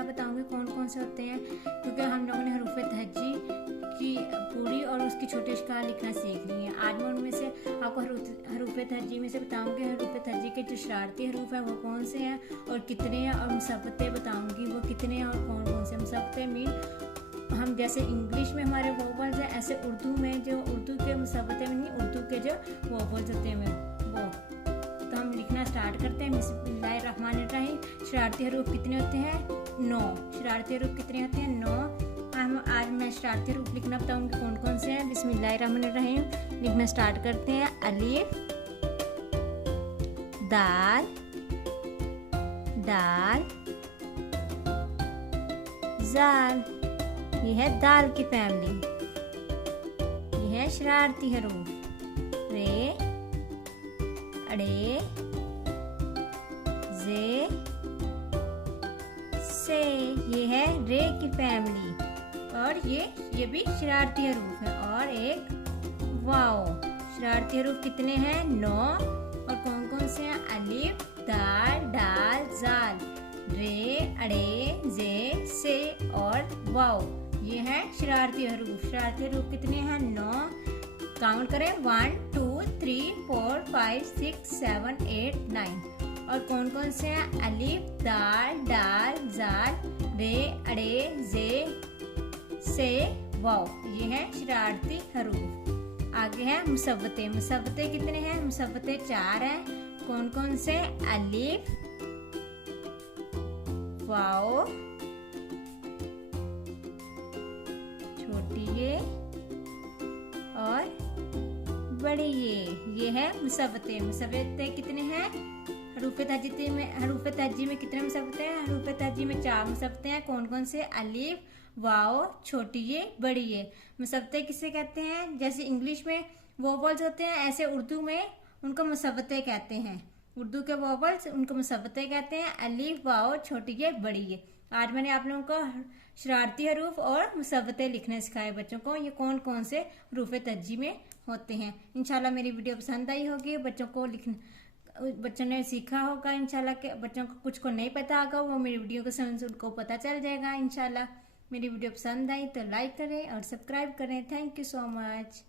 मैं बताऊंगी कौन कौन से होते हैं, क्योंकि हम लोगों ने हरूफ तहज्जी की पूरी और उसकी छोटी अशकाल लिखना सीख ली है। आज मैं उनमें से आपको हरूफ तहज्जी में से बताऊंगी हरूफ तहज्जी के जो शरारती हरूफ है वो कौन से हैं और कितने हैं, और मुसब्बतें बताऊंगी वो कितने हैं और कौन कौन से। मुसब्बतें मीन हम जैसे इंग्लिश में हमारे वोवल्स हैं, ऐसे उर्दू में जो उर्दू के मुसब्बतें नहीं, उर्दू के जो वोवल्स होते हैं वो। तो हम लिखना स्टार्ट करते हैं। बिस्मिल्लाहिर्रहमानिर्रहीम। शरारती हरूफ कितने होते हैं? 9। शरारती हरूफ कितने होते हैं? 9। आज मैं शरारती हरूफ लिखना बताऊंगी कौन कौन से हैं। बिस्मिल्लाहिर्रहमानिर्रहीम। लिखना स्टार्ट करते हैं। अलिफ, दाल, दाल, जाल। ये है दाल की फैमिली। ये है शरारती हरूफ। रे, अड़े, जे, से। ये है रे की फैमिली और ये भी शरारती हरूफ है। और एक वाओ। शरारती हरूफ कितने हैं? 9। और कौन कौन से हैं? अलिफ, दाल, डाल, जाल, रे, अड़े, जे, से और वाओ। ये है शरारती हरूफ। शरारती हरूफ कितने हैं? 9। काउंट करें। 1 2 3 4 5 6 7 8 9। और कौन कौन से हैं? अलिफ, दाल, डाल, जाल, रे, अड़े, जे, से, वाओ। ये है शरारती हरूफ। आगे है मुसब्बतें। मुसब्बतें कितने हैं? मुसब्बतें 4 हैं। कौन कौन से? अलिफ, वाओ, छोटी ये और बड़ी ये है मुसब्बतें। मुसब्बतें कितने हैं? हरूफ तहज्जी में कितने मुसब्बतें हैं? हरूफ तहज्जी में 4 मुसब्बतें हैं। कौन कौन से? अलिफ, वाओ, छोटी ये, बड़ी ये। मुसब्बतें किसे कहते हैं? जैसे इंग्लिश में वोवल्स होते हैं, ऐसे उर्दू में उनको मुसब्बतें कहते हैं। उर्दू के वोवल्स उनको मुसब्बतें कहते हैं। अलिफ, वाओ, छोटी ये, बड़ी ये। आज मैंने आप लोगों को शरारती हरूफ और मुसब्बतें लिखने सिखाए बच्चों को। ये कौन कौन से हरूफ तहज्जी में होते हैं। इंशाल्लाह मेरी वीडियो पसंद आई होगी। बच्चों ने सीखा होगा इंशाल्लाह। के बच्चों को कुछ को नहीं पता होगा, वो मेरी वीडियो को सुन उनको पता चल जाएगा इंशाल्लाह। मेरी वीडियो पसंद आई तो लाइक करें और सब्सक्राइब करें। Thank you so much.